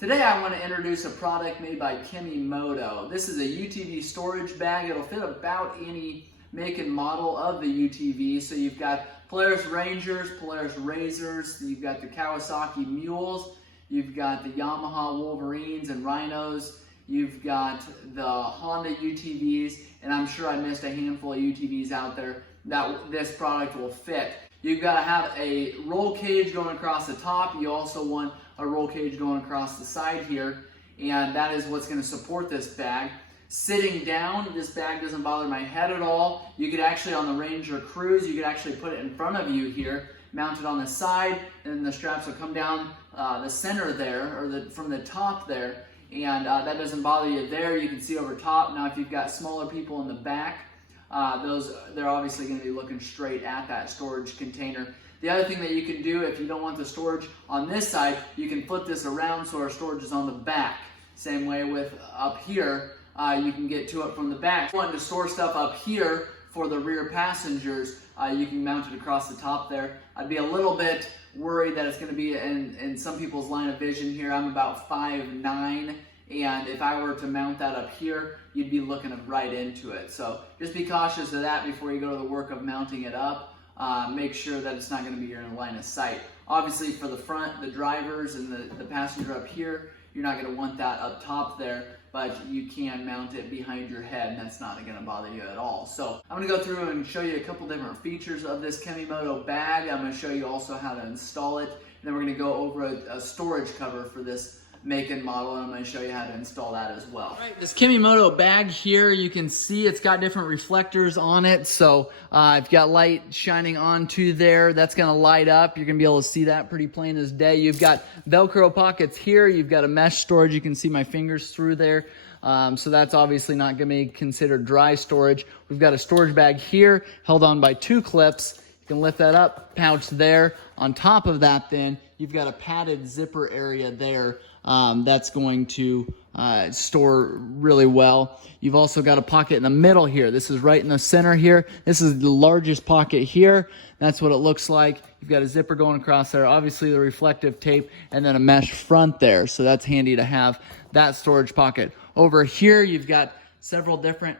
Today I want to introduce a product made by Kemi-Moto. This is a UTV storage bag. It'll fit about any make and model of the UTV. So you've got Polaris Rangers, Polaris RZRs, you've got the Kawasaki Mules, you've got the Yamaha Wolverines and Rhinos, you've got the Honda UTVs, and I'm sure I missed a handful of UTVs out there that this product will fit. You've got to have a roll cage going across the top. You also want a roll cage going across the side here, and that is what's going to support this bag. Sitting down, this bag doesn't bother my head at all. You could actually, on the Ranger Cruise, you could actually put it in front of you here, mount it on the side, and then the straps will come down the center there, or from the top there, and that doesn't bother you there. You can see over top. Now if you've got smaller people in the back, they're obviously going to be looking straight at that storage container. The other thing that you can do, if you don't want the storage on this side, you can flip this around so our storage is on the back. Same way with up here, you can get to it from the back. If you want to store stuff up here for the rear passengers, you can mount it across the top there. I'd be a little bit worried that it's going to be in some people's line of vision here. I'm about 5'9", and if I were to mount that up here, you'd be looking right into it. So just be cautious of that before you go to the work of mounting it up. Make sure that it's not going to be in line of sight. Obviously for the front, the drivers and the passenger up here, you're not going to want that up top there, but you can mount it behind your head, and that's not going to bother you at all. So I'm going to go through and show you a couple different features of this Kemi-Moto bag. I'm going to show you also how to install it, and then we're going to go over a storage cover for this make and model, and I'm going to show you how to install that as well. All right, this Kemi-Moto bag here, you can see it's got different reflectors on it. So I've got light shining onto there. That's going to light up. You're going to be able to see that pretty plain as day. You've got Velcro pockets here. You've got a mesh storage. You can see my fingers through there. So that's obviously not going to be considered dry storage. We've got a storage bag here held on by 2 clips. You can lift that up, pouch there. On top of that then, you've got a padded zipper area there. That's going to store really well. You've also got a pocket in the middle here. This is right in the center here. This is the largest pocket here. That's what it looks like. You've got a zipper going across there, obviously the reflective tape, and then a mesh front there. So that's handy to have that storage pocket. Over here, you've got several different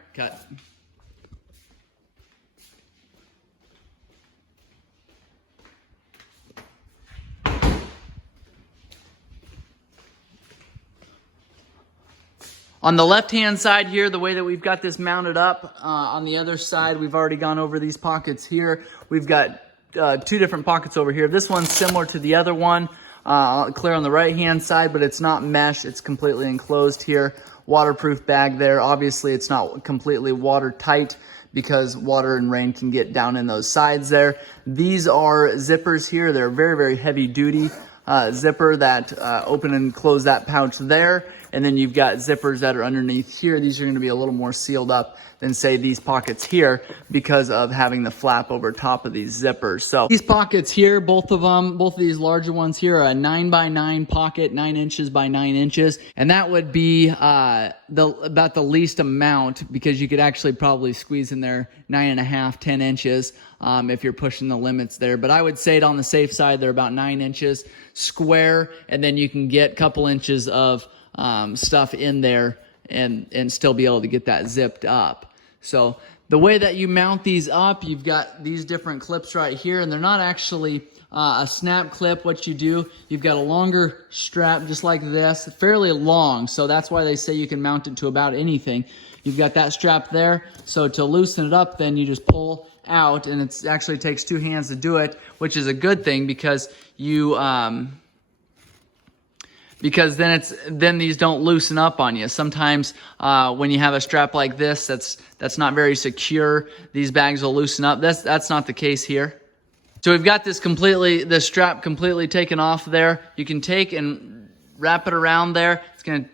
On the left-hand side here, the way that we've got this mounted up, on the other side, we've already gone over these pockets here. We've got 2 different pockets over here. This one's similar to the other one, clear on the right-hand side, but it's not mesh. It's completely enclosed here. Waterproof bag there. Obviously, it's not completely watertight because water and rain can get down in those sides there. These are zippers here. They're very, very heavy-duty zipper that open and close that pouch there. And then you've got zippers that are underneath here. These are going to be a little more sealed up than, say, these pockets here because of having the flap over top of these zippers. So these pockets here, both of these larger ones here are a 9x9 pocket, 9 inches by 9 inches. And that would be about the least amount, because you could actually probably squeeze in there 9.5, 10 inches if you're pushing the limits there. But I would say it on the safe side, they're about 9 inches square, and then you can get a couple inches of stuff in there and still be able to get that zipped up. So the way that you mount these up, you've got these different clips right here, and they're not actually a snap clip. What you do, you've got a longer strap just like this, fairly long, so that's why they say you can mount it to about anything. You've got that strap there, so to loosen it up, then you just pull out, and it actually takes 2 hands to do it, which is a good thing because you because then these don't loosen up on you. Sometimes when you have a strap like this that's not very secure, these bags will loosen up. That's not the case here. So we've got this strap completely taken off there. You can take and wrap it around there. I'm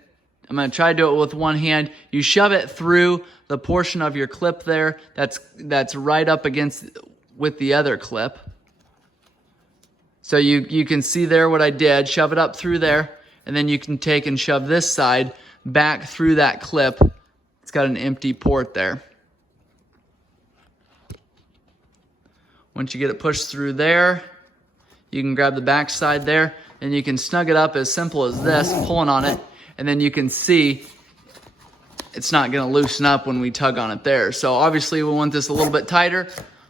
gonna try to do it with one hand. You shove it through the portion of your clip there that's right up against with the other clip. So you can see there what I did. Shove it up through there. And then you can take and shove this side back through that clip. It's got an empty port there. Once you get it pushed through there, you can grab the back side there, and you can snug it up as simple as this, pulling on it, and then you can see it's not gonna loosen up when we tug on it there. So obviously we want this a little bit tighter.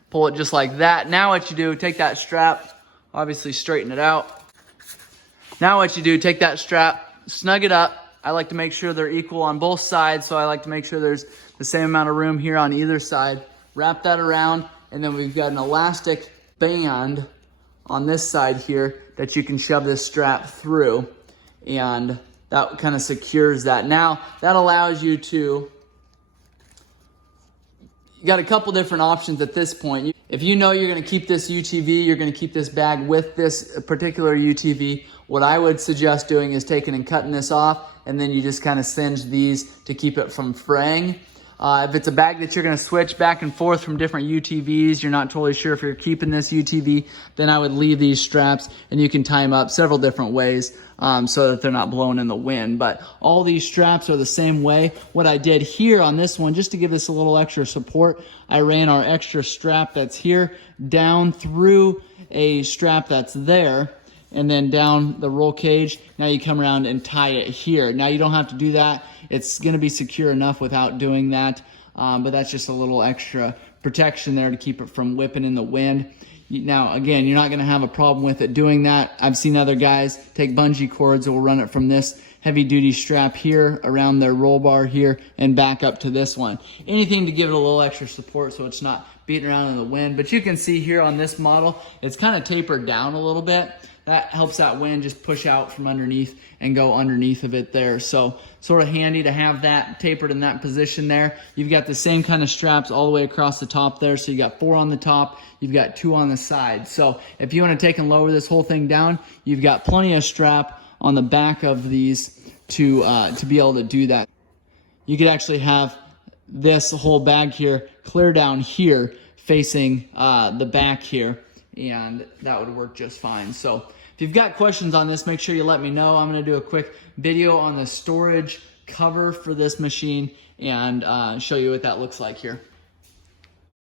Pull it just like that. Now what you do, take that strap, obviously straighten it out. Now what you do, take that strap, snug it up. I like to make sure they're equal on both sides, so I like to make sure there's the same amount of room here on either side. Wrap that around, and then we've got an elastic band on this side here that you can shove this strap through, and that kind of secures that. Now, that allows you to, you got a couple different options at this point. If you know you're gonna keep this UTV, you're gonna keep this bag with this particular UTV, what I would suggest doing is taking and cutting this off, and then you just kind of singe these to keep it from fraying. If it's a bag that you're gonna switch back and forth from different UTVs, you're not totally sure if you're keeping this UTV, then I would leave these straps, and you can tie them up several different ways so that they're not blowing in the wind. But all these straps are the same way. What I did here on this one, just to give this a little extra support, I ran our extra strap that's here down through a strap that's there, and then down the roll cage. Now you come around and tie it here. Now you don't have to do that. It's gonna be secure enough without doing that, but that's just a little extra protection there to keep it from whipping in the wind. Now, again, you're not gonna have a problem with it doing that. I've seen other guys take bungee cords that will run it from this heavy duty strap here around their roll bar here and back up to this one. Anything to give it a little extra support so it's not beating around in the wind. But you can see here on this model, it's kind of tapered down a little bit. That helps that wind just push out from underneath and go underneath of it there. So sort of handy to have that tapered in that position there. You've got the same kind of straps all the way across the top there. So you got 4 on the top, you've got 2 on the side. So if you want to take and lower this whole thing down, you've got plenty of strap on the back of these to be able to do that. You could actually have this whole bag here clear down here facing the back here, and that would work just fine. So if you've got questions on this, make sure you let me know. I'm gonna do a quick video on the storage cover for this machine and show you what that looks like here.